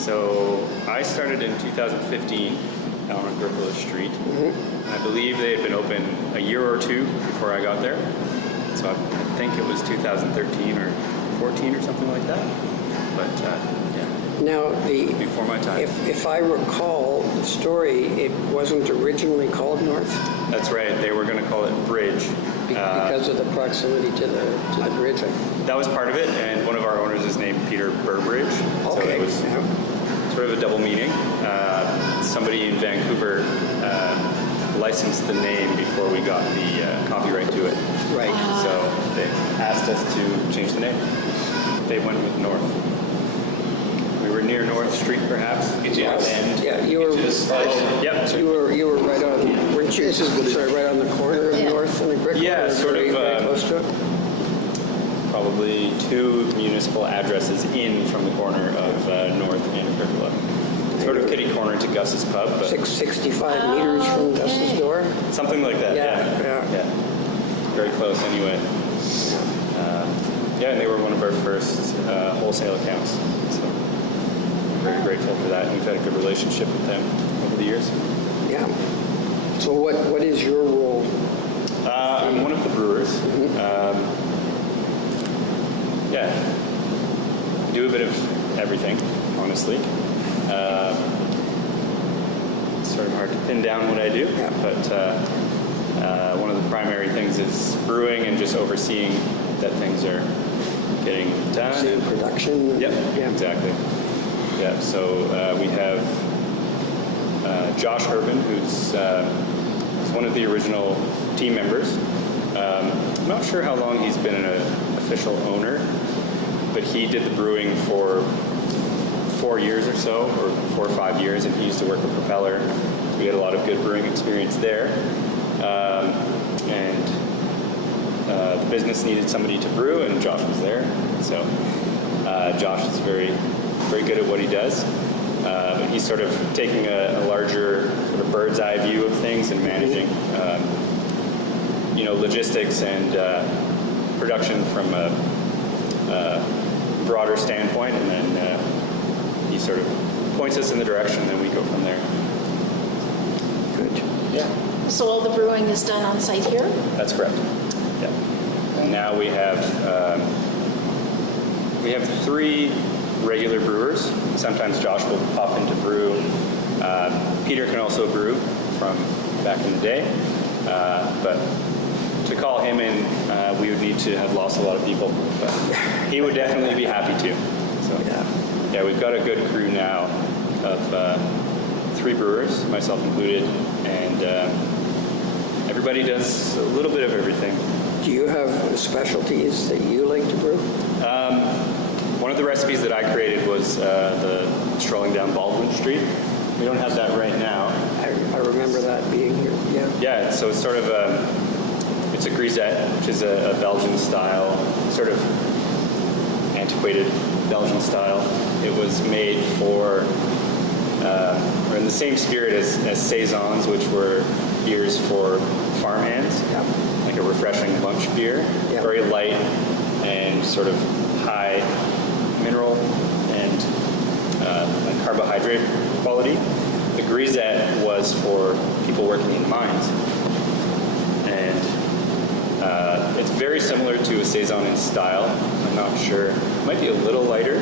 So I started in 2015 down on Griffith Street. I believe they had been open a year or two before I got there. So I think it was 2013 or 14 or something like that. But yeah, Now, before my time. if I recall the story, it wasn't originally called North That's right. They were going to call it Bridge. because of the proximity to the bridge. That was part of it, and one of our owners is named Peter Burbridge. So Okay. it was sort of a double meaning. Somebody in Vancouver licensed the name before we got the copyright to it. Right. So they asked us to change the name. They went with North. We were near North Street, perhaps. Yes. And Yeah, you were. yep. You were right on. Weren't you? Sorry, right on the corner of North and the brick. Yeah, corner, sort very, of, very close to it. Probably 2 municipal addresses in from the corner of North and Griffith. Sort of kitty corner to Gus's Pub, but 665 meters from Gus's door. something like that. Yeah. Very close, anyway. Yeah, and they were one of our first wholesale accounts. So we're very grateful for that. And we've had a good relationship with them over the years. Yeah. So what is your role? I'm one of the brewers. Yeah, do a bit of everything, honestly. It's sort of hard to pin down what I do, but one of the primary things is brewing and just overseeing that things are getting done. Same production? Yep, Yeah. exactly. Yeah, so we have Josh Urban, who's one of the original team members. I'm not sure how long he's been an official owner, but he did the brewing for 4 years or so, or 4 or 5 years, and he used to work at Propeller. We had a lot of good brewing experience there. And the business needed somebody to brew, and Josh was there. So Josh is very, very good at what he does. But he's sort of taking a larger sort of bird's eye view of things and managing logistics and production from a broader standpoint, and then he sort of points us in the direction, and then we go from there. Good. Yeah, So all the brewing is done on site here? that's correct. Yeah, and now we have 3 regular brewers. Sometimes Josh will pop in to brew. Peter can also brew from back in the day, but to call him in, we would need to have lost a lot of people, but he would definitely be happy to. So yeah, we've got a good crew now of 3 brewers, myself included, and everybody does a little bit of everything. Do you have specialties that you like to brew? One of the recipes that I created was the strolling down Baldwin Street. We don't have that right now. I remember that being here. Yeah. Yeah, so it's sort of it's a grisette, which is a Belgian style, sort of antiquated Belgian style. It was made for, or in the same spirit as saisons, which were beers for farmhands, like a refreshing lunch beer, very light and sort of high mineral and carbohydrate quality. The grisette was for people working in mines, and it's very similar to a saison in style. I'm not sure. It might be a little lighter.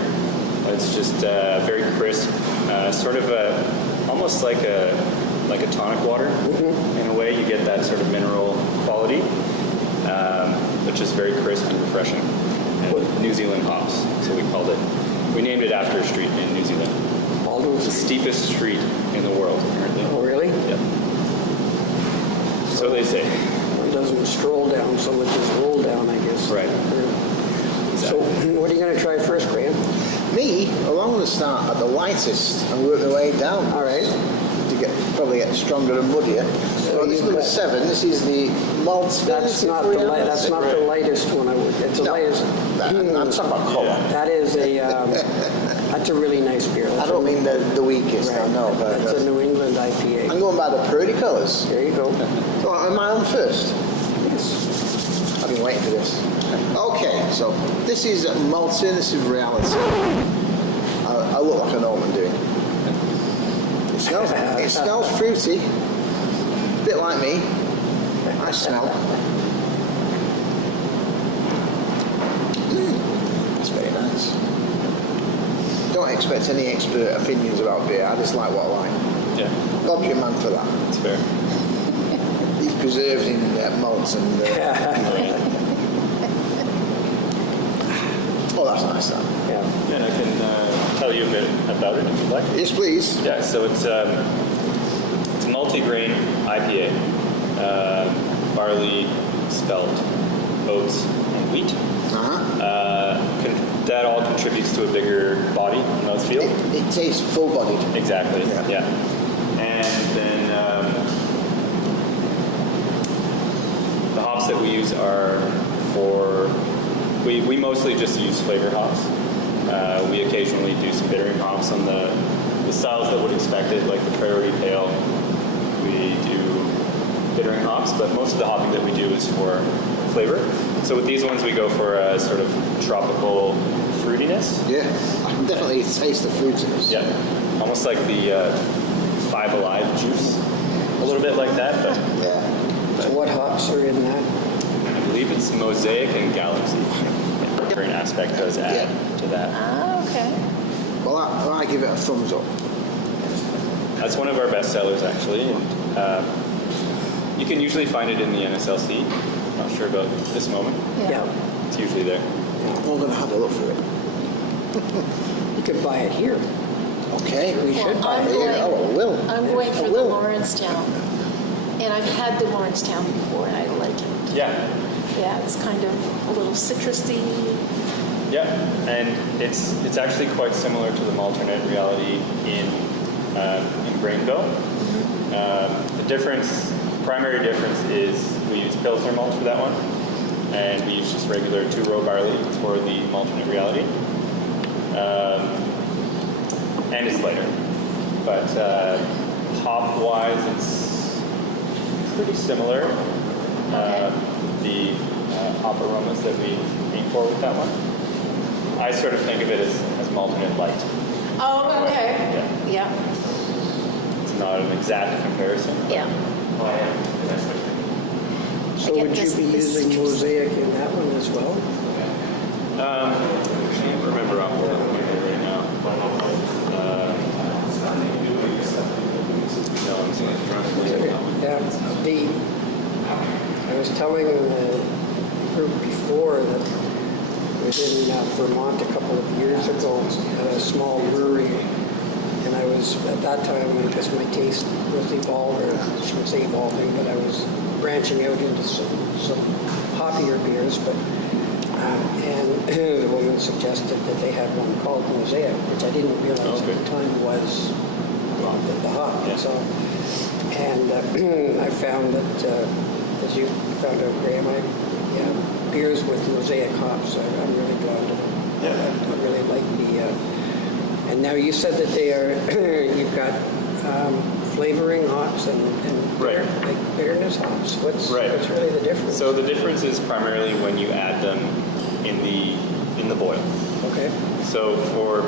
It's just very crisp, sort of almost like a tonic water in a way. You get that sort of mineral quality, which is very crisp and refreshing. And New Zealand hops, so we named it after a street in New Zealand. Baldwin The steepest street in the world, apparently. Oh, really? Yep. So they say. One doesn't stroll down so much as roll down, I guess. Right. So what are you going to try first, Graham? Me, well, I'm going to start at the lightest and work my way down. All right. To probably get stronger and muddier. So this is number 7. This is the malt. That's not the lightest one. It's the lightest. I'm talking about colour. That is that's a really nice beer. I don't mean the weakest. Right. I know, but That's a New England IPA. I'm going by the pretty colours. There you go. So am I on first? Yes. I've been waiting for this. Okay, so this is Malton. This is reality. I look like I know what I'm doing. It smells fruity. A bit like me. I smell. That's very nice. Don't expect any expert opinions about beer. I just like what I like. Yeah, God be a man for that. it's fair. These preserved in malts and... oh, that's nice, that. Yeah. Yeah, and I can tell you a bit about it if you'd like. Yes, please. Yeah, so it's a multi-grain IPA, barley, spelt, oats, and wheat. Uh-huh. That all contributes to a bigger body mouthfeel. It tastes full-bodied. Exactly. Yeah. Yeah. And then the hops that we use are for. We mostly just use flavor hops. We occasionally do some bittering hops on the styles that would expect it, like the Prairie Pale. We do bittering hops, but most of the hopping that we do is for flavor. So with these ones, we go for a sort of tropical fruitiness. Yeah, I can definitely taste the fruitiness. Yeah, almost like the Five Alive juice. A little bit like that, but Yeah. So what hops are in that? I believe it's Mosaic and Galaxy. Different aspect does add to that. Ah, okay. Well, I give it a thumbs up. That's one of our best sellers, actually. And you can usually find it in the NSLC. Not sure about this moment. Yeah. It's usually there. I'm going to have a look for it. You could buy it here. Okay. We Well, should buy I'm it going- here. Oh, I will. I'm going I for the will. Lawrencetown. And I've had the Lawrencetown before and I like it. Yeah. Yeah, it's kind of a little citrusy. Yeah, and it's actually quite similar to the Malternate reality in grain bill. The primary difference is we use Pilsner malt for that one, and we use just regular 2-row barley for the Malternate reality. And it's lighter, but hop-wise, it's pretty similar. Okay. The hop aromas that we aim for with that one. I sort of think of it as Malternate light. Oh, okay. Yeah. Yeah. It's not an exact comparison. Yeah. So I get would you this- be this using citrus. Mosaic in that one as well? I can't remember off the top of my head right now. No, I'm sorry. Yeah, I was telling the group before that was in Vermont a couple of years ago at a small brewery, and I was, at that time, I guess my taste was evolving, I shouldn't say evolving, but I was branching out into some hoppier beers, but and the woman suggested that they had one called Mosaic, which I didn't realize Okay. at the time was the hop. Yeah. So, and I found that, as you found out, Graham, beers with Mosaic hops, I'm really drawn to them. Yeah. I really like and now you said that they are, you've got flavoring hops and Right. like bitterness hops. What's really the difference? So the difference is primarily when you add them in the boil. Okay. So for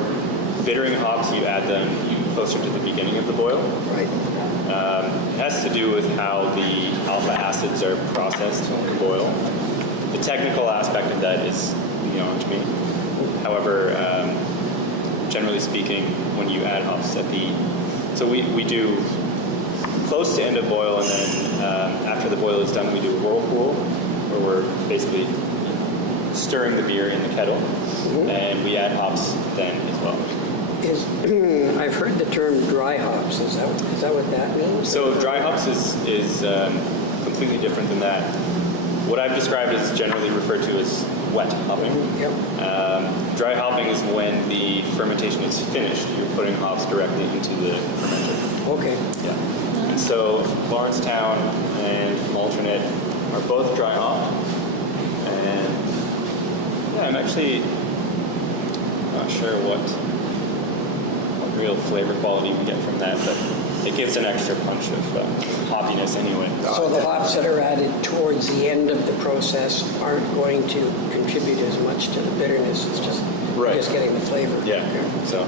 bittering hops, you add them closer to the beginning of the boil. Right. It has to do with how the alpha acids are processed in the boil. The technical aspect of that is beyond me. However, generally speaking, when you add hops so we do close to end of boil, and then after the boil is done, we do a whirlpool, where we're basically stirring the beer in the kettle, and we add hops then as well. I've heard the term dry hops. Is that what that means? So dry hops is completely different than that. What I've described is generally referred to as wet hopping. Yep. Dry hopping is when the fermentation is finished. You're putting hops directly into the fermenter. Okay. Yeah. And so Lawrencetown and Malternate are both dry hop. And yeah, I'm actually not sure what real flavor quality we get from that, but it gives an extra punch of hoppiness anyway. So the hops that are added towards the end of the process aren't going to contribute as much to the bitterness. It's just Right. just getting the flavor. Yeah. So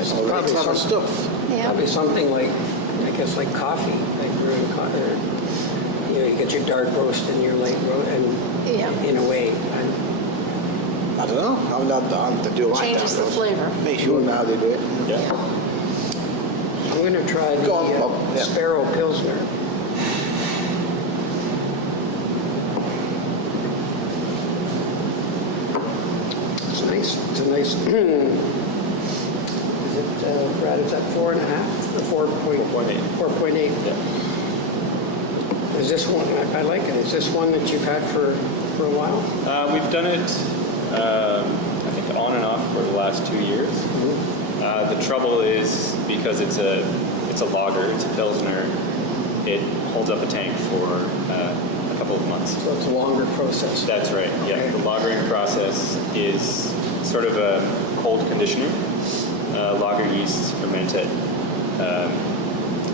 It's all the probably clever some- stuff. Yeah. Probably something like, I guess, like coffee, like brewing coffee. You know, you get your dark roast and your light roast, and Yeah. in a way, I don't know. I do like Changes that. the flavor. Make sure know how they do it. Yeah. I'm going to try the Go on, Bob. Yeah. Sparrow Pilsner. It's nice. It's a nice. Is it, Brad? Is that 4.5 or 4.8. 4.8. Yeah. Is this one? I like it. Is this one that you've had for a while? We've done it, I think, on and off for the last 2 years. The trouble is because it's a lager, it's a pilsner. It holds up a tank for a couple of months. So it's a longer process. That's right. Yeah, Okay. the lagering process is sort of a cold conditioning. Lager yeasts ferment at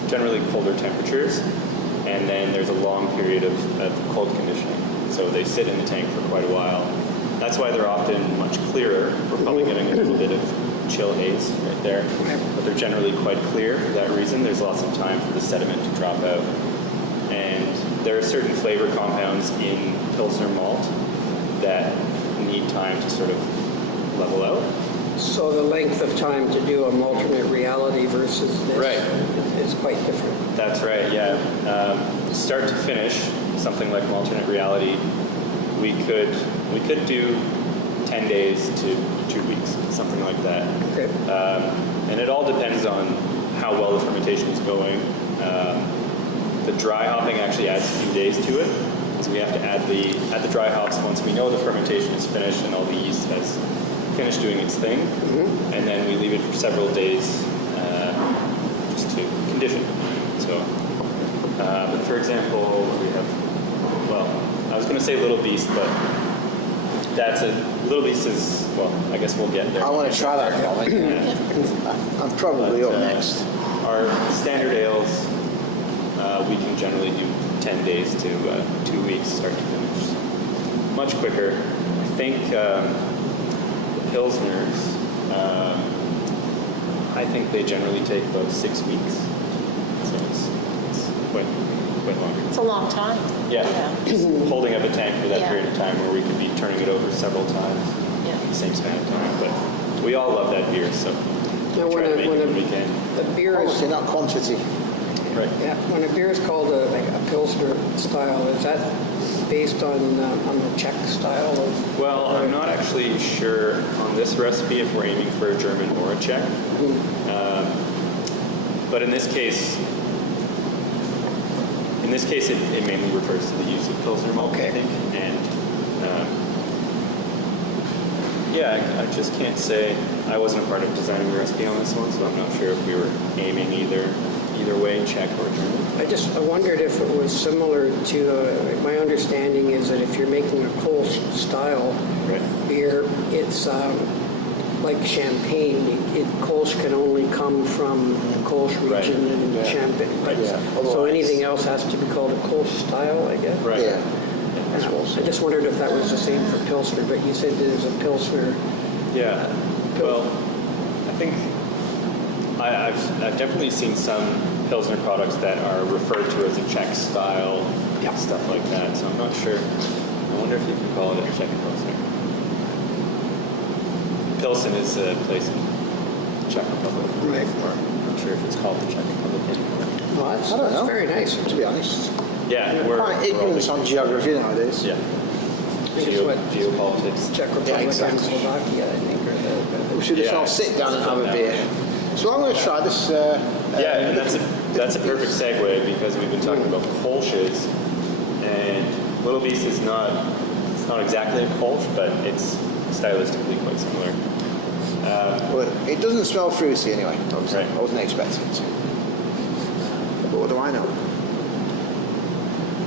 generally colder temperatures, and then there's a long period of cold conditioning. So they sit in the tank for quite a while. That's why they're often much clearer. We're probably getting a little bit of chill haze right there, but they're generally quite clear for that reason. There's lots of time for the sediment to drop out. And there are certain flavor compounds in Pilsner malt that need time to sort of level out. So the length of time to do an alternate reality versus this Right. is quite different. That's right, yeah. Start to finish, something like alternate reality, we could do 10 days to 2 weeks, something like that. Okay. And it all depends on how well the fermentation is going. The dry hopping actually adds a few days to it, because we have to add the dry hops once we know the fermentation is finished and all the yeast has finished doing its thing, and then we leave it for several days just to condition. So, but for example, we have, well, I was going to say Little Beast, but Little Beast is, well, I guess we'll get there. I want to try that, Colin. I'm probably But, up next. Our standard ales, we can generally do 10 days to 2 weeks, start to finish. Much quicker. I think the Pilsners, I think they generally take about 6 weeks. So it's quite longer. It's a long time. Yeah. Just holding up a tank for that Yeah. period of time where we could be turning it over several times Yeah. in the same span of time. But we all love that beer, so Now, we try to make it when we can. a beer is Quality, not quantity. Right. yeah, when a beer is called like a Pilsner style, is that based on the Czech style of? Well, I'm not actually sure on this recipe if we're aiming for a German or a Czech. But in this case, it mainly refers to the use of Pilsner malt, Okay. I think. And yeah, I just can't say. I wasn't a part of designing the recipe on this one, so I'm not sure if we were aiming either way, Czech or German. I wondered if it was similar to. My understanding is that if you're making a Kolsch style Right. beer, it's like champagne. Kolsch can only come from the Kolsch Right. region and Yeah. Champagne. But, Yeah. So Otherwise- anything else has to be called a Kolsch style, I guess. Right. Yeah. I just wondered if that was the same for Pilsner, but you said there's a Pilsner. Yeah. Well, I think I've definitely seen some Pilsner products that are referred to as a Czech style, Yeah. stuff like that. So I'm not sure. I wonder if you can call it a Czech Pilsner. Pilsen is a place in Czech Republic. Right. Or I'm not sure if it's called the Czech Republic anymore. Well, that's, I don't know. that's very nice. To be honest. Yeah, we're Quite ignorance on geography nowadays. Yeah. think it's what- Geopolitics. Czech Republic Yeah, exactly. and Slovakia, I think, are We should just Yeah, all sit down and have a something beer. that way. So I'm going to try this. Yeah, and that's a perfect segue because we've been talking about Kolsches, and Little Beast is not exactly a Kolsch, but it's stylistically quite similar. But it doesn't smell fruity anyway, obviously. Right. I wasn't expecting it to. But what do I know?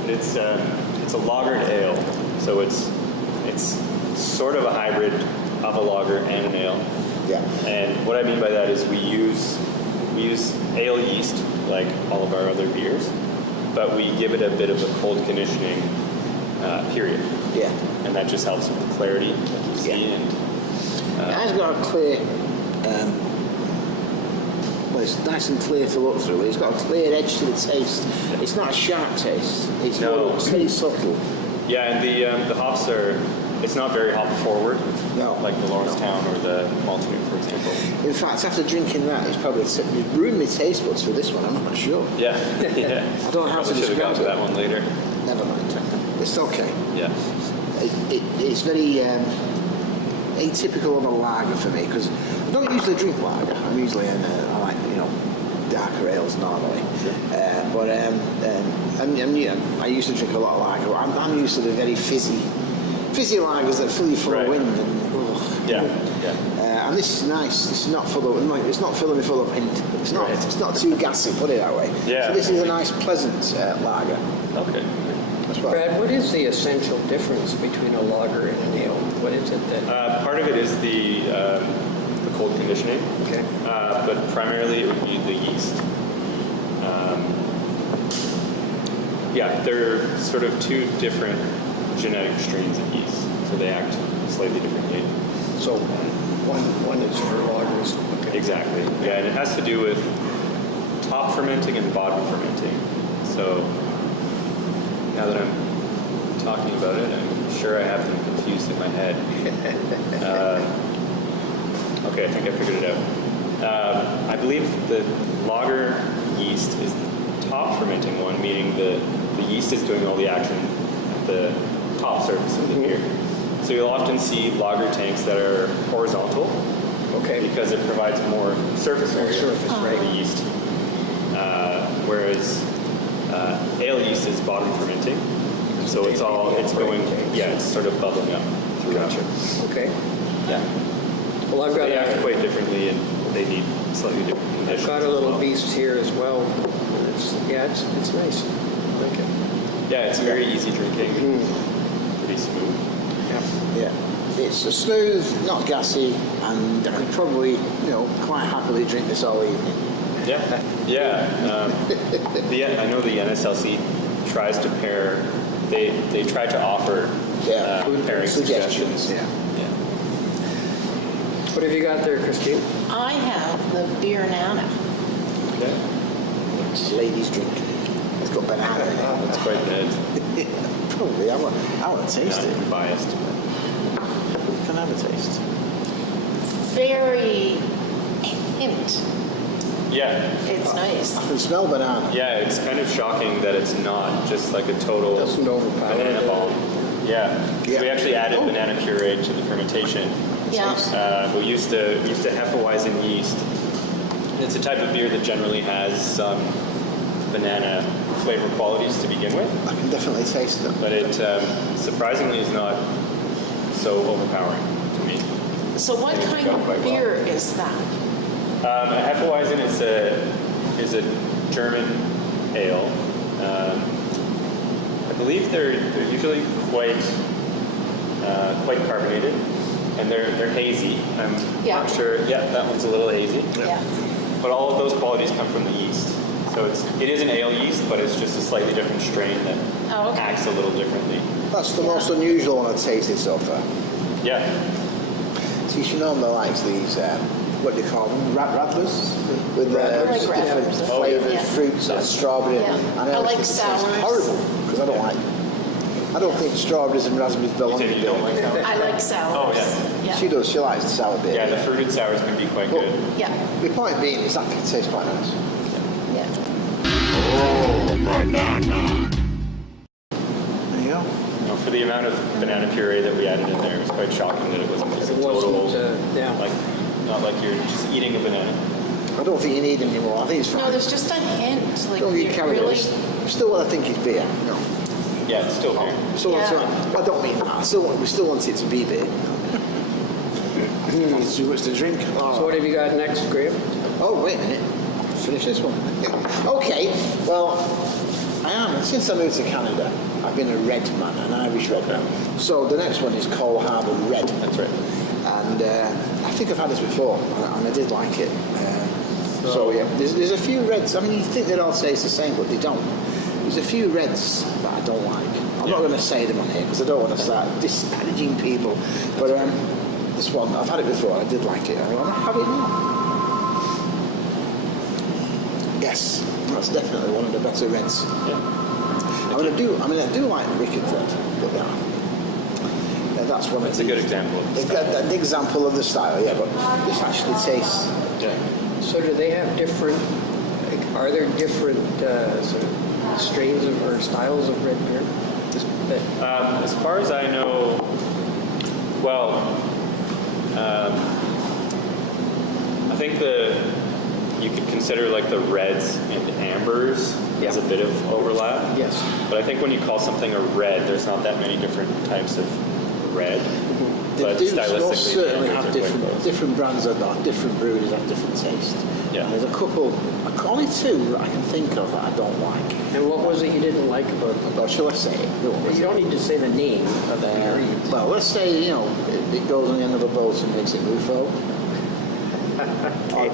It's a lagered ale, so it's sort of a hybrid of a lager and an ale. Yeah. And what I mean by that is we use ale yeast like all of our other beers, but we give it a bit of a cold conditioning period, Yeah. and that just helps with the clarity, like you see. Yeah. And It has got a clear It's nice and clear to look through. It's got a clear edge to the taste. It's not a sharp taste. It's No. it's very subtle. Yeah, and the hops are, it's not very hop forward. No. Like the Lawrencetown or the Maltenu, for example. In fact, after drinking that, it's probably ruined my taste buds for this one. I'm not sure. Yeah, yeah. I don't know how to Probably should have describe got to it. that one later. Never mind. It's okay. Yeah. It's very atypical of a lager for me because I don't usually drink lager. I'm usually I like darker ales normally. Sure. I used to drink a lot of lager. I'm used to the very fizzy lagers that fill you full Right. of wind. And, Yeah, yeah. and this is nice. It's not filling me full of wind. It's not. Right. It's not too gassy. Put it that way. Yeah. So this is a nice, pleasant lager. Okay. That's what. Brad, what is the essential difference between a lager and an ale? What is it that? Part of it is the cold conditioning, Okay. but primarily it would be the yeast. Yeah, they're sort of two different genetic strains of yeast, so they act slightly differently. So one is for lagers. Okay. Exactly. Yeah, and it has to do with top fermenting and bottom fermenting. So now that I'm talking about it, I'm sure I have them confused in my head. Okay, I think I figured it out. I believe the lager yeast is the top fermenting one, meaning the yeast is doing all the action at the top surface of the beer. So you'll often see lager tanks that are horizontal Okay. because it provides more surface area surface, for right. the yeast. Whereas ale yeast is bottom fermenting, so it's going, yeah, it's sort of bubbling up throughout. Gotcha. Okay. Yeah. Well, I've got They act a, quite differently and they need slightly different I've conditions. got a as little well. beast here as well. It's nice. I like it. Yeah, it's very easy drinking, pretty smooth. Yeah. It's a smooth, not gassy, and I could probably, quite happily drink this all evening. Yeah, yeah. I know the NSLC tries to pair. They try to offer Food pairing suggestions. Yeah. Yeah. What have you got there, Christine? I have the beer nana. Okay. It's ladies' drink. It's got banana in it. That's quite good. Probably. I want to taste it. I'm biased. Can I have a taste? Very hint. Yeah. It's nice. I can smell banana. Yeah, it's kind of shocking that it's not just like a total Doesn't overpower banana it. bomb. Yeah. Yeah. We actually added Oh. banana puree to the fermentation. Yeah. We used to Hefeweizen yeast. It's a type of beer that generally has some banana flavor qualities to begin with, I can definitely taste them. but it surprisingly is not so overpowering to me. So what It's kind gone quite of well. beer is that? A Hefeweizen is a German ale. I believe they're usually quite carbonated, and they're hazy. I'm Yeah. not sure. Yeah, that one's a little hazy. Yeah. But all of those qualities come from the yeast. So it is an ale yeast, but it's just a slightly different strain that Oh, okay. acts a little differently. That's the most unusual one I've tasted so far. Yeah. So you should normally like these, what do you call them? Radlers? With Radlers. Like different radlers. Oh, yeah. flavoured Yeah. fruits and strawberry. Yeah. And I always like think it tastes sours. horrible because I don't think strawberries and raspberries You belong said you together. don't like that one? I like sours. Oh, yeah. Yeah. She does. She likes the sour beer. Yeah, the fruited sours can be quite good. Yeah. The point being is that it tastes quite nice. Yeah. There you go. For the amount of banana puree that we added in there, it was quite shocking that it wasn't just a It total, wasn't, like, not like you're just eating a banana. I don't think you need them anymore. I think it's fine. No, there's just a hint. Like Don't get you carried away. really. Still want to think it's beer. No. Yeah, it's still beer. Still want Yeah. to, I don't mean that. We still want it to be beer. That's too much to drink. So what have you got next, Graham? Oh, wait a minute. Finish this one. Okay, well, I am. Since I moved to Canada, I've been a red man, an Irish red man. So the next one is Cole Harbour Red. That's right. And I think I've had this before, and I did like it. So yeah, there's a few reds. I mean, you think they'd all taste the same, but they don't. There's a few reds that I don't like. I'm not going to say them on here because I don't want to start disparaging people. But this one, I've had it before. I did like it. I want to have it now. Yes, that's definitely one of the better reds. Yeah. I do like Rickard Red, but that's one. That's a good example. Of the style. An example of the style, yeah. But this actually tastes. Yeah. So do they have different, are there different sort of strains of, or styles of red beer? As far as I know, well, I think you could consider like the reds and ambers as a bit of overlap. Yes. But I think when you call something a red, there's not that many different types of red. They But do stylistically, most certainly the ambers have are quite close. different brands that are different breweries have different taste. Yeah. And there's a couple, only two that I can think of that I don't like. And what was it you didn't like about them? Or shall I say it? You don't need to say the name of the beer. Well, let's say, it goes on the end of a boat and makes it move forward.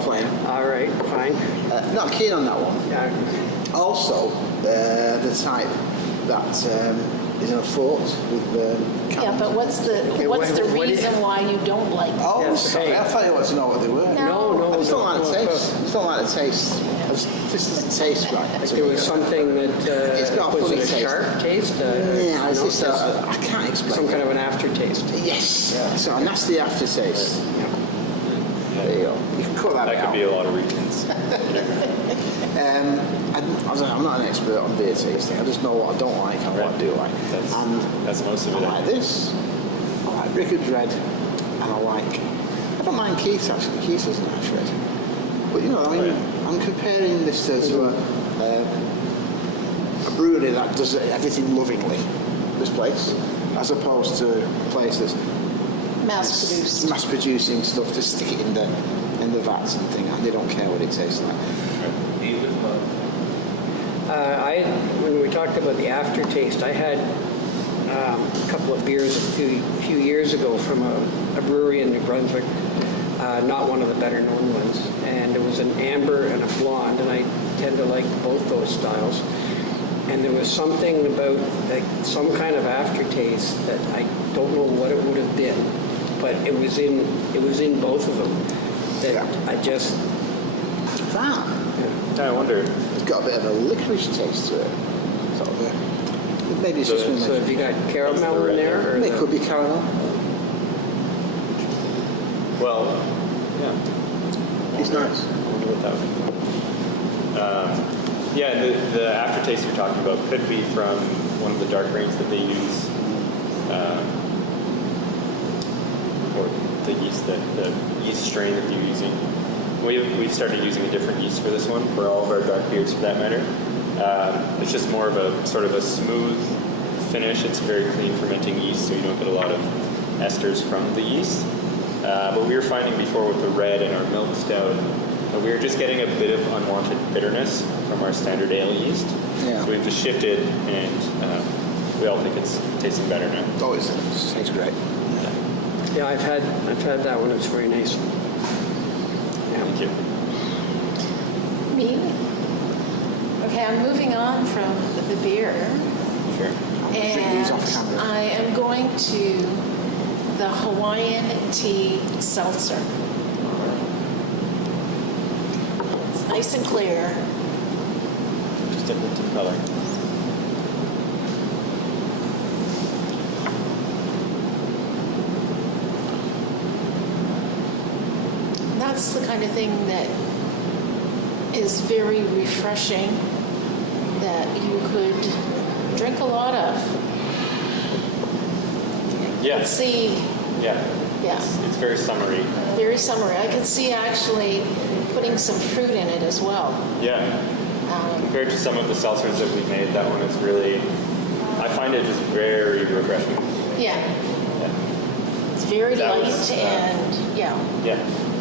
Plane. All right, fine. Not keen on that one. Yeah. Also, the type that is in a fort with Yeah, but what's the what is- reason why you don't like them? Oh, Yes, sorry, hey. I thought you wanted to know what they were. No, I just don't like the no. taste. I just don't like the taste. This doesn't taste right. There was something that It's got a was funny it a taste. sharp taste? Yeah, it's no, just I can't explain. some kind of an aftertaste. Yes, it's a nasty aftertaste. There you go. You can cut that That out. could be a lot of reasons. I'm not an expert on beer tasting. I just know what I don't like and what I do like. That's most of I it. like this. I like Rickard's Red, and I don't mind Keith's actually. Keith's is a nice red. But I'm comparing this to a brewery that does everything lovingly. This place, as opposed to a place that's Mass produced. mass producing stuff to stick it in the vats and thing, and they don't care what it tastes like. When we talked about the aftertaste, I had a couple of beers a few years ago from a brewery in New Brunswick, not one of the better known ones, and it was an amber and a blonde, and I tend to like both those styles. And there was something about like some kind of aftertaste that I don't know what it would have been, but it was in both of them that Yeah. I just That Yeah, I wonder. it's got a bit of a licorice taste to it. Sort of maybe it's just So- me. so have you got That's caramel the in red there? amber. Or It could be caramel. Well, yeah. It's nice. I wonder what that would be from. Yeah, the aftertaste you're talking about could be from one of the dark grains that they use, or the yeast strain that they're using. We've started using a different yeast for this one, for all of our dark beers for that matter. It's just more of a sort of a smooth finish. It's very clean fermenting yeast, so you don't get a lot of esters from the yeast. But we were finding before with the red and our milk stout, we were just getting a bit of unwanted bitterness from our standard ale yeast. Yeah. So we've just shifted, and we all think it's tasting better now. Oh, it tastes great. Yeah, I've had that one. It's very nice. Yeah. Thank you. Me? Okay, I'm moving on from the beer, Sure. Drink these off and camera. I am going to the Hawaiian tea seltzer. It's nice and clear. Just a hint of color. That's the kind of thing that is very refreshing, that you could drink a lot of. Yeah. See, Yeah. yeah, It's very summery. very summery. I could see actually putting some fruit in it as well. Yeah. Compared to some of the seltzers that we made, that one is really, I find it just very refreshing. Yeah, Yeah. it's very That light was, and, yeah. Yeah.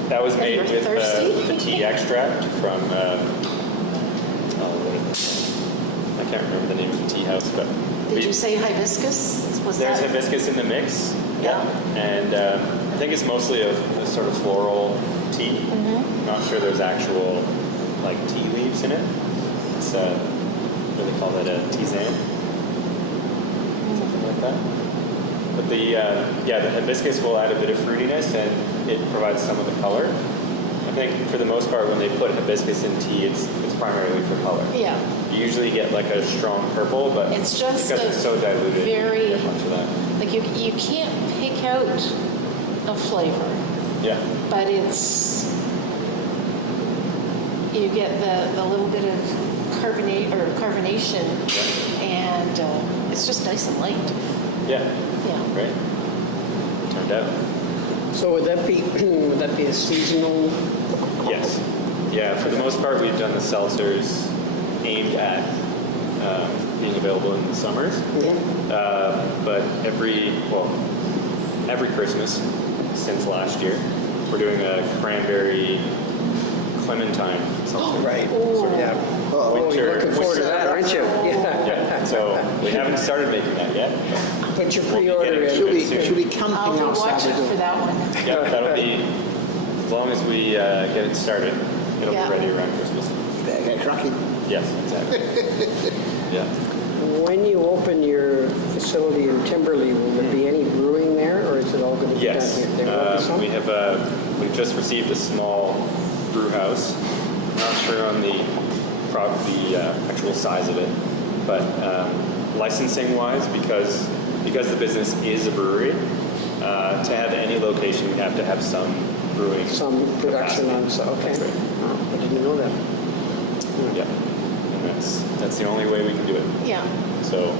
That was And made you're with thirsty? the tea extract from, I can't remember the name of the tea house, but Did you say hibiscus? Was there's that? hibiscus in the mix. Yeah. And I think it's mostly a sort of floral tea. Mm-hmm. Not sure there's actual like tea leaves in it. It's what do they call that, a tisane? Something like that. But the hibiscus will add a bit of fruitiness, and it provides some of the color. And think for the most part, when they put hibiscus in tea, it's primarily for color. Yeah. You usually get like a strong purple, but It's just because a it's so diluted, you very- don't get much of that. Like you can't pick out a flavor, Yeah. but you get the little bit of carbonation, and it's just nice and light. Yeah. Yeah. Right. Turned out. So would that be a seasonal? Yes. Yeah. For the most part, we've done the seltzers aimed at being available in the summers. But every Christmas since last year, we're doing a cranberry clementine seltzer. Right. Oh. Yeah. Oh, Winter- you're looking forward to that, aren't you? Yeah. Yeah. So we haven't started making that yet. Put your We'll be pre-order getting in. to it soon. Should be camping I'll be outside watching the door. for that one. Yeah, that'll be as long as we get it started. It'll Yeah. be ready around Christmas. Better get cracking. Yes, exactly. Yeah. When you open your facility in Timberley, will there be any brewing there, or is it all going to be Yes. done here? There will be some? We've just received a small brew house. I'm not sure on the actual size of it, but licensing wise, because the business is a brewery, to have any location, we have to have some brewing. Some production capacity. on, so, okay. That's right. Oh, I didn't know that. Yeah. And that's the only way we can do it. Yeah. So,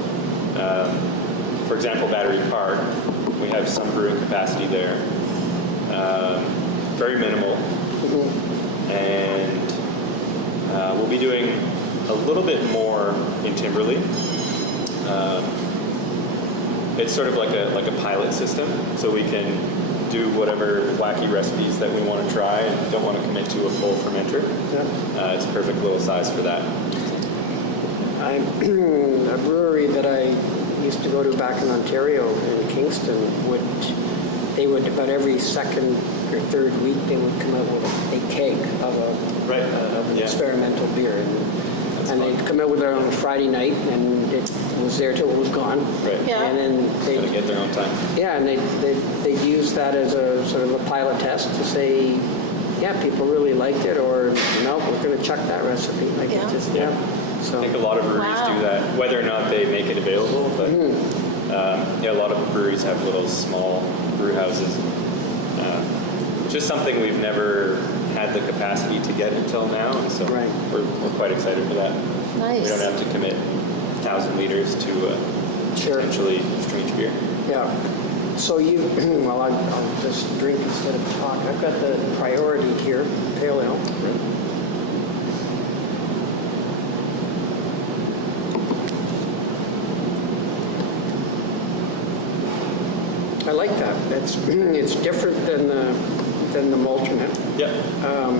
for example, Battery Park, we have some brewing capacity there, very minimal, and we'll be doing a little bit more in Timberley. It's sort of like a pilot system, so we can do whatever wacky recipes that we want to try and don't want to commit to a full fermenter. Yeah. It's a perfect little size for that. A brewery that I used to go to back in Ontario, in Kingston, they would about every second or third week they would come out with a keg of Right. of an Yeah. experimental beer, That's and fun. they'd come out with it on a Friday night, and it was there till it was gone. Right. Yeah. And then Gotta they get their own time. and they'd use that as a sort of a pilot test to say, yeah, people really liked it, or no, we're going to chuck that recipe. Like Yeah. it just Yeah. So I think a lot of breweries Wow. do that, whether or not they make it available. But yeah, a lot of breweries have little small brew houses. Just something we've never had the capacity to get until now, and so Right. we're quite excited for that. Nice. We don't have to commit 1,000 liters to Sure. potentially strange beer. yeah. So you, well, I'll just drink instead of talk. I've got the priority here, pale ale. I like that. It's different than the Malternate. Yep.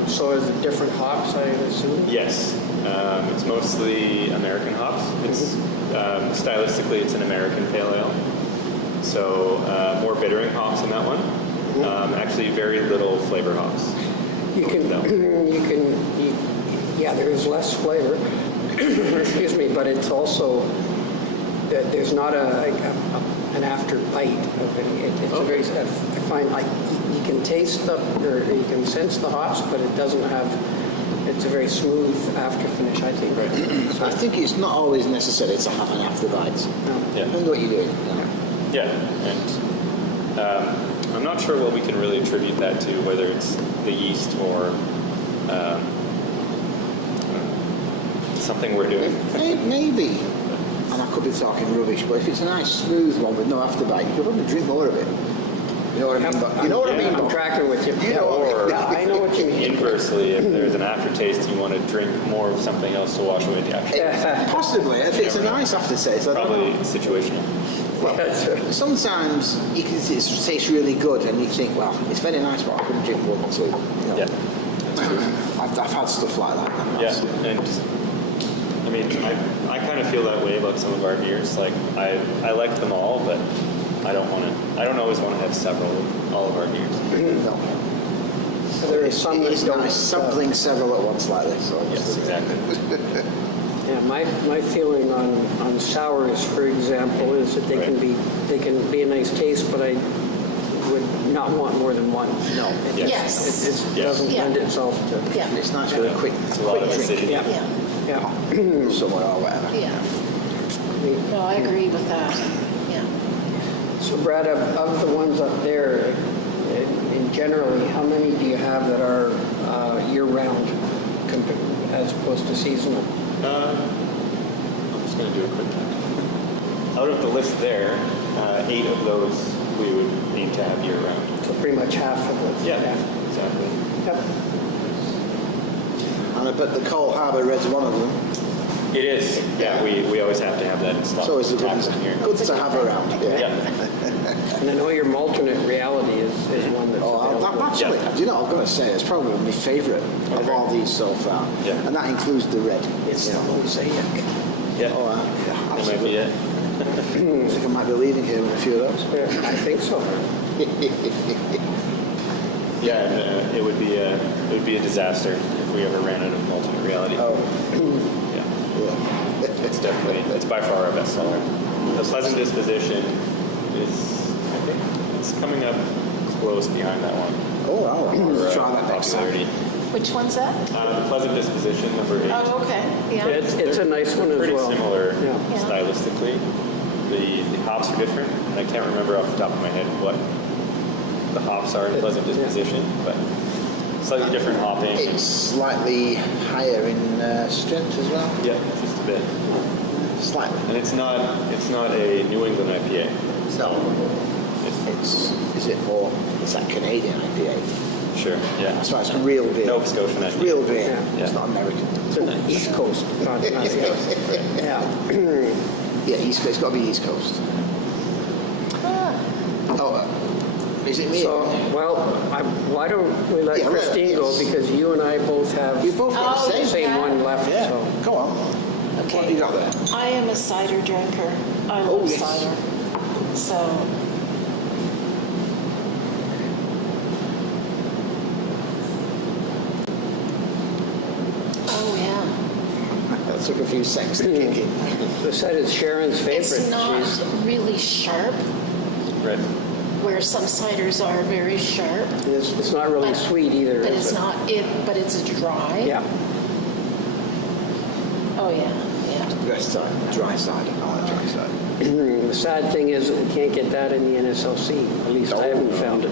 So is it different hops, I assume? Yes. It's mostly American hops. It's stylistically, it's an American pale ale. So more bittering hops in that one. Actually, very little flavor hops. You can, No. yeah, there's less flavor, excuse me, but it's also, there's not an after bite of any, it's a very, I find like, you can taste or you can sense the hops, but it doesn't have, it's a very smooth after finish, I think. I think it's not always necessary to have an afterbite. Yeah. Depends what you're doing. Yeah, and I'm not sure what we can really attribute that to, whether it's the yeast or something we're doing. Maybe, and I could be talking rubbish, but if it's a nice smooth one with no afterbite, you'll probably drink more of it. You know what I mean? But you know what I mean? I'm Bob? tracking with you. You know what I mean? Yeah, I know what you mean. Inversely, if there's an aftertaste, you want to drink more of something else to wash away the aftertaste. Possibly, if it's a nice aftertaste, I don't Probably know. situational. Sometimes you can it tastes really good, and you think, well, it's very nice, but I couldn't drink more than two. You know? Yeah. I've had stuff like that. Yeah, and I mean, I kind of feel that way about some of our beers. Like, I like them all, but I don't always want to have several of all of our beers. No. There is some that It's don't, nice sampling several at once like this. So Yes, exactly. Yeah, my feeling on sours, for example, is that they can be a nice taste, but I would not want more than one. No. It Yeah. Yes. It just Yeah. doesn't Yeah. lend itself to. Yeah. It's nice for a quick, It's a lot of acidity. Yeah. Yeah. Yeah. somewhere or whatever. Yeah. No, I agree with that. Yeah. So Brad, of the ones up there, in generally, how many do you have that are year-round as opposed to seasonal? I'm just going to do a quick count. Out of the list there, 8 of those we would aim to have year-round. So pretty much half of it. Yeah, exactly. Yep. And I bet the Coal Harbour Red's one of them. It is. Yeah, we always have to have that in stock. So it's a Taps in here. good to have around. Yeah. Yeah. And I know your alternate reality is one that's Oh, available. actually, Yeah. do you know what I'm going to say? It's probably my favourite of Okay. all these so far. Yeah. And that includes the red. It's the mosaic. Yeah. Oh, yeah, That might absolutely. be it. I think I might be leaving here with a few of those. Yeah, I think so. Yeah, and, it would be a disaster if we ever ran out of alternate reality. Oh, Yeah. yeah. It's definitely, it's by far our best seller. The Pleasant Disposition is, I think, it's coming up close behind that one. Oh, wow. For, Try that next time. popularity. Which one's that? The Pleasant Disposition, number 8. Oh, okay. Yeah. It's a nice one as Pretty well. similar Yeah. Yeah. stylistically. The hops are different, and I can't remember off the top of my head what the hops are in Pleasant Yeah. Disposition, but slightly different hopping. It's slightly higher in strength as well. Yeah, just a bit. Slightly. And it's not a New England IPA. No. Is it more? It's that Canadian IPA. Sure. Yeah. That's why it's real beer. Nova Scotian It's IPA. real beer. Yeah. It's not American. It's an East Coast. Not the Coast. Yeah. Yeah, East Coast. It's got to be East Coast. Ah, Oh, is it me? So, well, why don't we let Yeah, let her, Christine go, yes. because you and I both have You both got Oh, the same. same yeah. one left. Yeah. So. Go on. What have you got there? I am a cider drinker. I Oh, love yes. cider. So, oh yeah. That took a few seconds to kick in. They said it's Sharon's favorite. It's not She's- really sharp, Right. where some ciders are very sharp. it's not really But- sweet either. But is it's it? not it. But it's dry. Yeah. Oh yeah. Yeah. Best side. Dry side. I like dry side. The sad thing is that we can't get that in the NSLC. At least I haven't found it.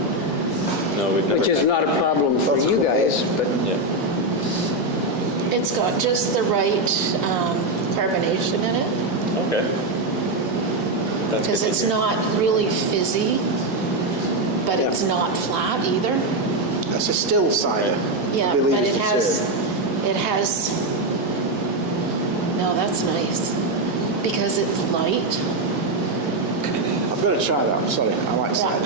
No, we've never. Which is had- not a problem for That's you cool, guys, but Yeah. It's got just the right carbonation in it, Okay. That's because good to it's hear. not really fizzy, but Yeah. it's not flat either. That's a still cider. Yeah, Believe but if it's it has. No, that's nice because it's light. I've got to try that. I'm sorry. I like Yeah. cider.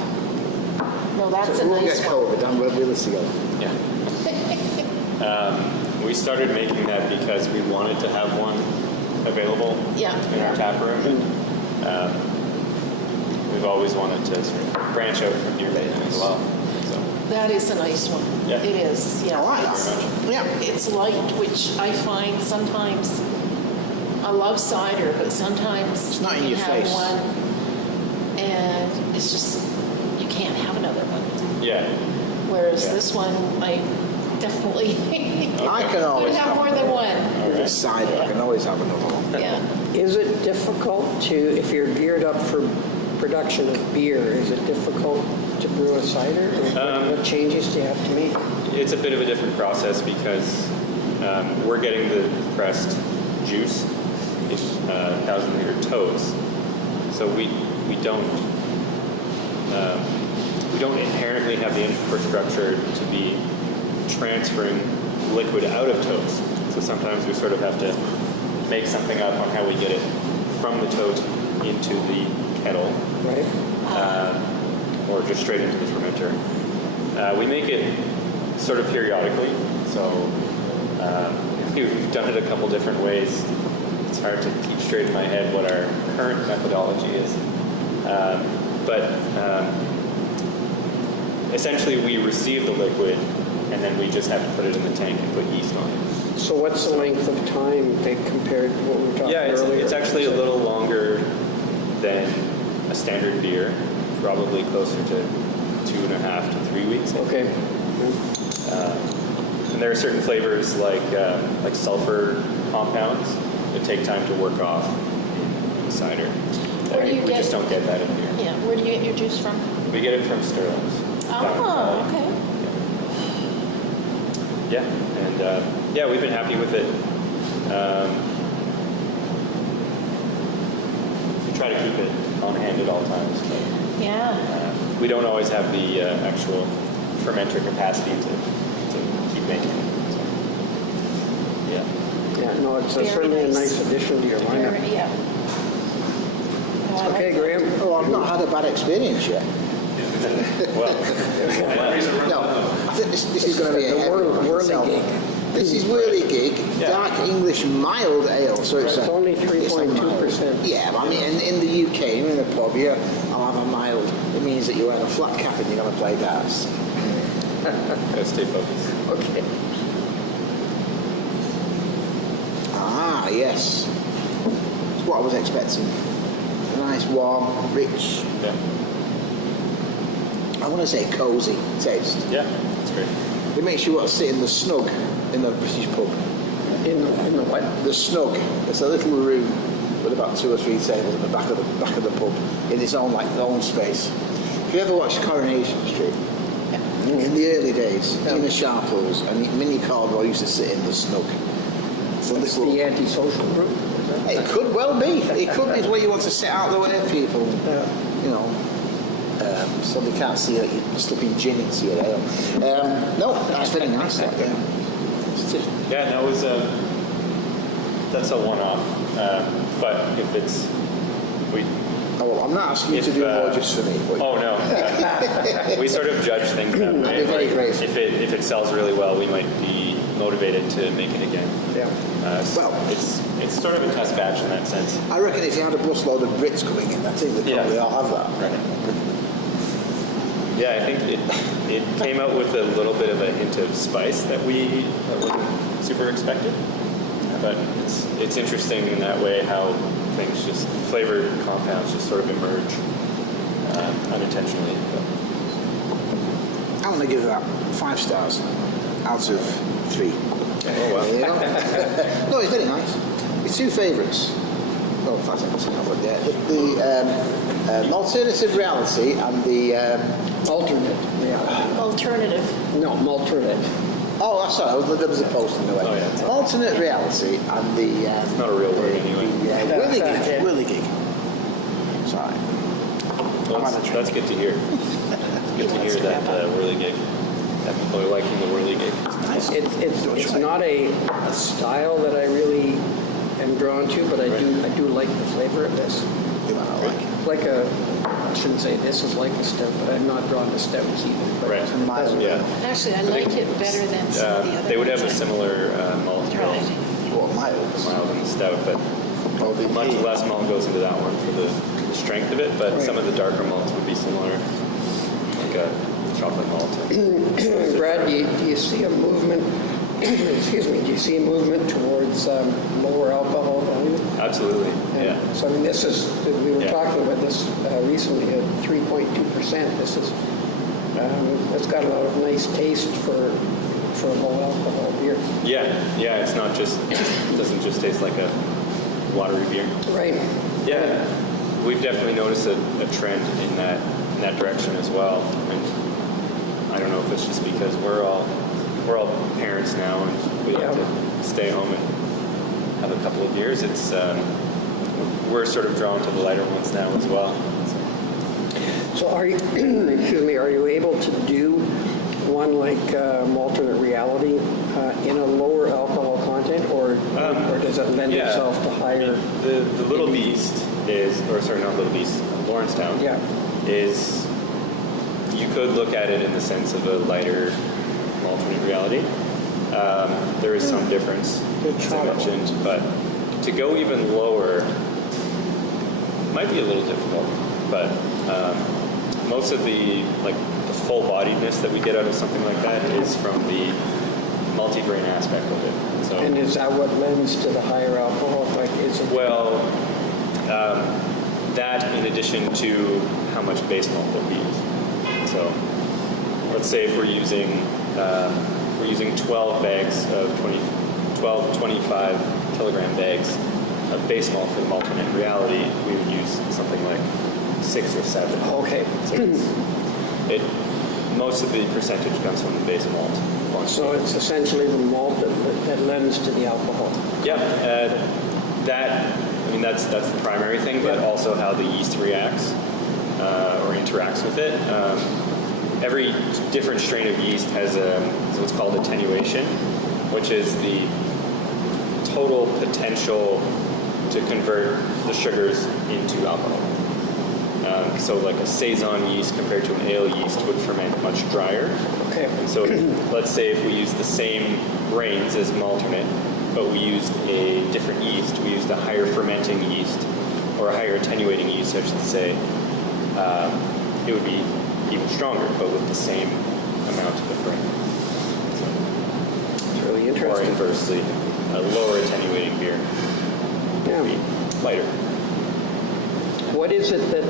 No, that's So a we'll nice get one. COVID and we'll do this together. Yeah. We started making that because we wanted to have one available Yeah. in our tap room. And, we've always wanted to sort of branch out from beer making as well. So, That is a nice one. Yeah. It is. Yeah. I like It's- that. Yeah. It's light, which I find sometimes. I love cider, but sometimes It's not in you your have face. one, and it's just you can't have another one. yeah. Whereas Yeah. this one, I definitely I can would always have more than one. If it's cider, I can always have another one. Yeah. is it difficult to, if you're geared up for production of beer, is it difficult to brew a cider? Or what changes do you have to make? It's a bit of a different process because we're getting the pressed juice in 1,000-liter totes, so we don't inherently have the infrastructure to be transferring liquid out of totes. So sometimes we sort of have to make something up on how we get it from the tote into the kettle, Right? or just straight into the fermenter. We make it sort of periodically, so we've done it a couple different ways. It's hard to keep straight in my head what our current methodology is. But essentially we receive the liquid and then we just have to put it in the tank and put yeast on it. So what's the length of time compared to what we were talking Yeah, earlier? it's actually a little longer than a standard beer, probably closer to 2 2.5 to 3 weeks. Okay. And there are certain flavors like sulfur compounds that take time to work off in cider. Where do you we get- just don't get that in here. Yeah. Where do you get your juice from? We get it from Sterling's. Oh, okay. Yeah, and yeah, we've been happy with it. We try to keep it on hand at all times. But, Yeah. we don't always have the actual fermenter capacity to keep making it. So, yeah. Yeah, no, it's Very certainly a nice. nice addition to your lineup. Yeah. No, I like Okay, that. Graham. Oh, I've not had a bad experience yet. Well, No, I think this is going to be a The heavy one itself. Whirligig. This is Whirligig, Yeah. dark English mild ale. So it's, It's only it's a 3.2%. mild. Yeah, but I mean, in the UK, you're in a pub, I'll have a mild. It means that you're wearing a flat cap and you're going to play darts. gotta stay focused. Okay. Ah, yes. It's what I was expecting. A nice, warm, rich, Yeah, I want to say cosy taste. yeah, that's great. It makes you want to sit in the snug in the British pub. In the what? The snug. It's a little room with about 2 or 3 tables at the back of the pub in its own own space. If you ever watched Coronation Street, in the early days, in the Sharples and Minnie Caldwell used to sit in the snug. So It's this little, the antisocial group. Is that- it could well be. It could be where you want to sit out the way of people. You know. So they can't see that you're slipping gin into your ale. No, that's very nice. That, yeah. It's just- Yeah, that was that's a one-off. But if it's we Oh, well, I'm not asking you to If, do more just for me. But oh no, we sort of judge things that way. I'd be very Like, grateful. if it sells really well, we might be motivated to make it again. Yeah. Well- it's sort of a test batch in that sense. I reckon if you had a busload of Brits coming in, I think they'd Yeah. probably all have that. Right. Yeah, I think it came out with a little bit of a hint of spice that wasn't super expected. But it's interesting in that way how things just flavored compounds just sort of emerge unintentionally. I'm going to give that 5 stars out of 3. Oh wow. You know? No, it's very nice. It's 2 favourites. No, that's not but yeah. The alternative reality and the Alternate. Yeah. Alternative. No, alternate. oh, that's sorry. There was a post in the way. Oh, yeah. Alternate reality and the It's not a real word anyway. Whirligig. Whirligig. Sorry. Well, that's good to hear. Good to hear that whirligig. That people are liking the whirligig. It's not a style that I really am drawn to, but I do like the flavor of this. You might not like it. Like I shouldn't say this is like a stout, but I'm not drawn to stouts either. But Right. it doesn't- Yeah. Actually, I like it better than some of the other They would have a ones similar malt I've bill, tried. What, mild? mild and stout, but Oh, the much heat. less malt goes into that one for the strength of it. But Right. some of the darker malts would be similar, like a chocolate malt. Brad, do you see a movement? Excuse me. Do you see a movement towards lower alcohol value? Absolutely. And Yeah. So I mean, this is we were Yeah. talking about this recently at 3.2%. This is it's got a lot of nice taste for low alcohol beer. Yeah. Yeah. It's not just. It doesn't just taste like a watery beer. Right. Yeah, we've definitely noticed a trend in that direction as well. And I don't know if it's just because we're all parents now and we have to stay home and have a couple of beers. It's we're sort of drawn to the lighter ones now as well. So are you excuse me? Are you able to do one like alternate reality in a lower alcohol content, or does it lend yeah. itself to higher? The Little Beast is, or sorry, not Little Beast, Lawrencetown Yeah. is. You could look at it in the sense of a lighter alternate reality. There is some difference, as I mentioned, but to go even lower might be a little difficult. But most of the full-bodiedness that we get out of something like that is from the multi-grain aspect of it. So, And is that what lends to the higher alcohol? Like, is it? well, that in addition to how much base malt that we use. So let's say if we're using 12 bags of 12 to 25 kilogram bags of base malt for the malt. In reality, we would use something like 6 or 7. Okay. Most of the percentage comes from the base malt. So it's essentially the malt that lends to the alcohol. Yeah, that's the primary thing, but also how the yeast reacts or interacts with it. Every different strain of yeast has what's called attenuation, which is the total potential to convert the sugars into alcohol. So like a saison yeast compared to an ale yeast would ferment much drier. Okay. And so let's say if we use the same grains as malternate, but we used a different yeast, we used a higher fermenting yeast, or a higher attenuating yeast, I should say, it would be even stronger, but with the same amount of grain. It's really Or interesting. inversely, a lower attenuating beer Yeah. would be lighter. What is it that?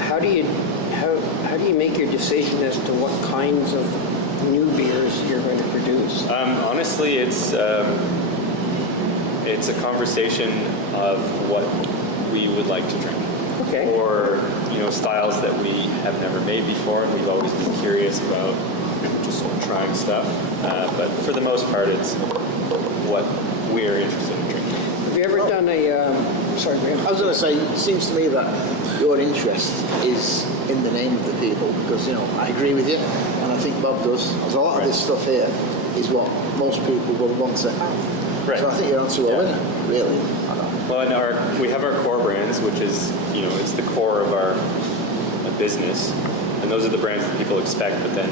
How do you make your decision as to what kinds of new beers you're going to produce? Honestly, it's a conversation of what we would like to drink. Okay. Or styles that we have never made before, and we've always been curious about just sort of trying stuff. But for the most part, it's what we're interested in drinking. Have you ever done a? Sorry, Graham. I was going to say, it seems to me that your interest is in the name of the people, because I agree with you, and I think Bob does. There's a lot of this stuff here is what most people will want to have. Right. So I think you're onto a winner, really. Well, and we have our core brands, which is it's the core of our business, and those are the brands that people expect. But then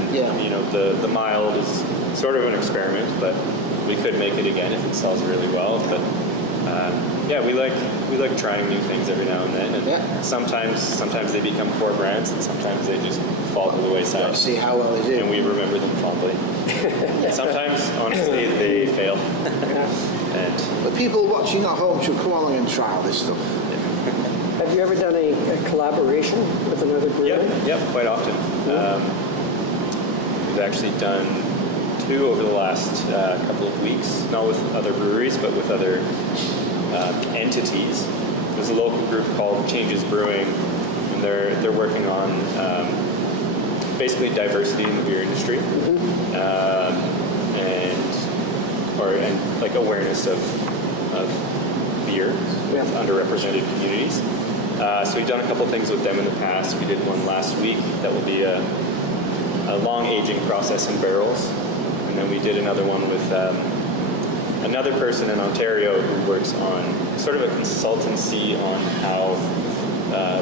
the mild is sort of an experiment, but we could make it again if it sells really well. But we like trying new things every now and then, and sometimes they become core brands, and sometimes they just fall to the wayside. Let's see how well they do. And we remember them fondly. And sometimes, honestly, they fail. But people watching at home should come along and try this stuff. Have you ever done a collaboration with another brewery? Yep, quite often. We've actually done 2 over the last couple of weeks, not with other breweries, but with other entities. There's a local group called Changes Brewing, and they're working on basically diversity in the beer industry, and like awareness of beer with underrepresented communities. So we've done a couple things with them in the past. We did one last week that will be a long aging process in barrels, and then we did another one with another person in Ontario who works on sort of a consultancy on how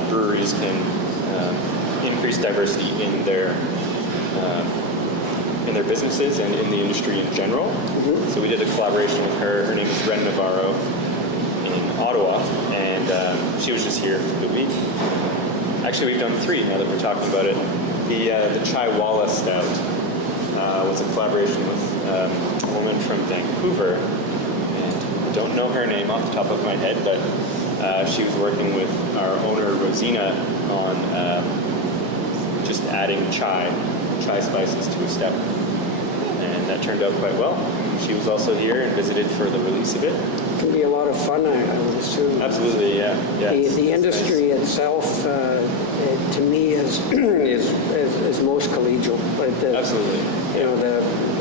breweries can increase diversity in their businesses and in the industry in general. Mm-hmm. So we did a collaboration with her. Her name is Ren Navarro in Ottawa, and she was just here for the week. Actually, we've done 3 now that we're talking about it. The Chai Walla Stout was a collaboration with a woman from Vancouver, and I don't know her name off the top of my head, but she was working with our owner Rosina on just adding chai spices to a stout, and that turned out quite well. She was also here and visited for the release of it. It can be a lot of fun, I would assume. Absolutely, yeah. The industry itself, to me, is most collegial. Absolutely.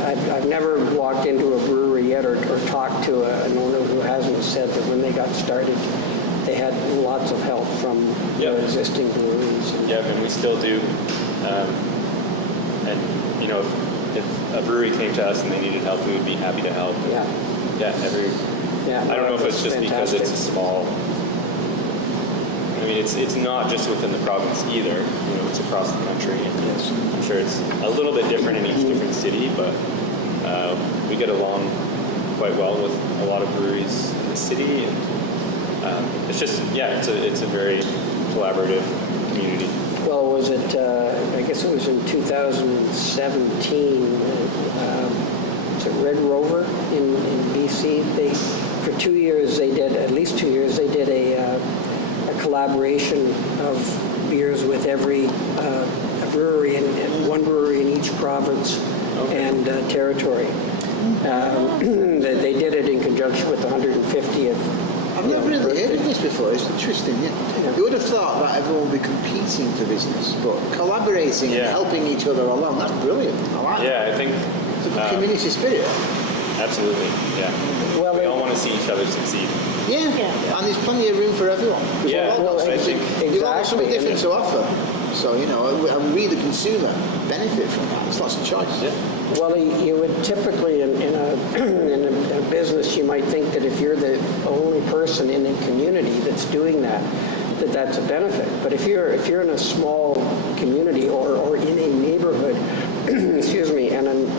I've never walked into a brewery yet or talked to an owner who hasn't said that when they got started, they had lots of help from existing breweries. Yeah, and we still do. And if a brewery came to us and they needed help, we would be happy to help. Yeah. I don't know if it's just because it's a small. I mean, it's not just within the province either. It's across the country. Yes. I'm sure it's a little bit different in each different city, but we get along quite well with a lot of breweries in the city, and it's just it's a very collaborative community. Well, was it? I guess it was in 2017. Was it Red Rover in BC? For 2 years they did. At least 2 years they did a collaboration of beers with every brewery, and one brewery in each province and territory. They did it in conjunction with the 150th. I've never really heard of this before. It's interesting. Yeah. You would have thought that everyone would be competing for business, but collaborating and helping each other along, that's brilliant. I like that. Yeah, I think It's a good community spirit. absolutely. Yeah. Well, We they- all want to see each other succeed. Yeah. Yeah. And there's plenty of room for everyone. Because Yeah, we've all got I something- think- we've all got something Exactly. different to offer. So, and we, the consumer, benefit from that. There's lots of choice. Yeah. Well, you would typically in a in a business, you might think that if you're the only person in a community that's doing that, that's a benefit. But if you're in a small community or in a neighborhood, excuse me, and then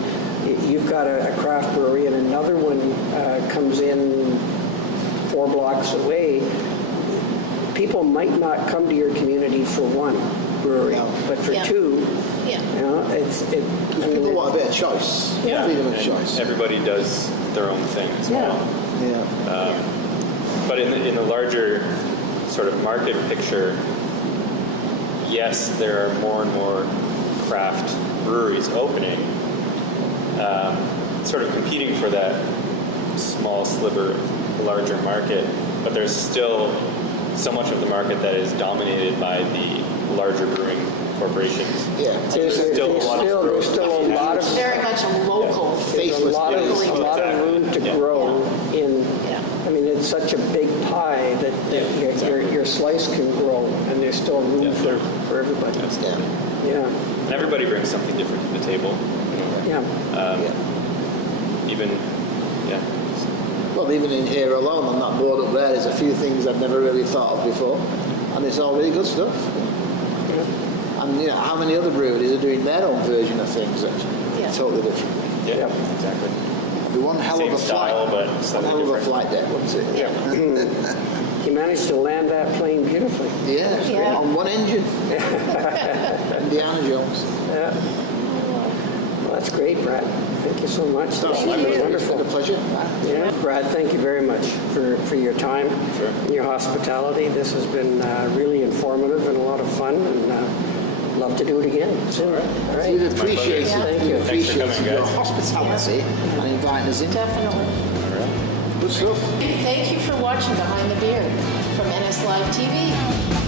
you've got a craft brewery and another one comes in 4 blocks away, people might not come to your community for one brewery, No. but for Yeah. 2. Yeah. You know, People want a bit of choice. Yeah. Freedom of And choice. everybody does their own thing as Yeah. well. Yeah. But in the larger sort of market picture, yes, there are more and more craft breweries opening, sort of competing for that small sliver of the larger market. But there's still so much of the market that is dominated by the larger brewing corporations. Yeah. There's still a lot of Very much a local. there's a Faceless lot of business. room to Yeah. grow in. Yeah. I mean, it's such a big pie that your slice can grow, and there's still room Yeah, sure. for everybody. Yeah. Yeah, And everybody brings something different to the table. yeah. Yeah. Even, yeah. Well, even in here alone on that board up there, there's a few things I've never really thought of before, and it's all really good stuff. And how many other breweries are doing their own version of things that's Yeah. totally different? Yeah, exactly. It'd be one hell Same of a style, flight. but One slightly hell of a different. flight deck, wouldn't it? Yeah. He managed to land that plane beautifully. Yeah, it's great. Yeah. On one engine. Indiana Jones. Yeah. Well, that's great, Brad. Thank you so much. This has been It's wonderful. been a pleasure. Yeah, Brad, thank you very much for your time Sure. and your hospitality. This has been really informative and a lot of fun, and love to do it again soon. All right. We've appreciated, pleasure. Thank you. we've Thanks for appreciated coming, your guys. hospitality and inviting us in. Definitely. Good stuff. Thank you for watching Behind the Beer from NS Live TV.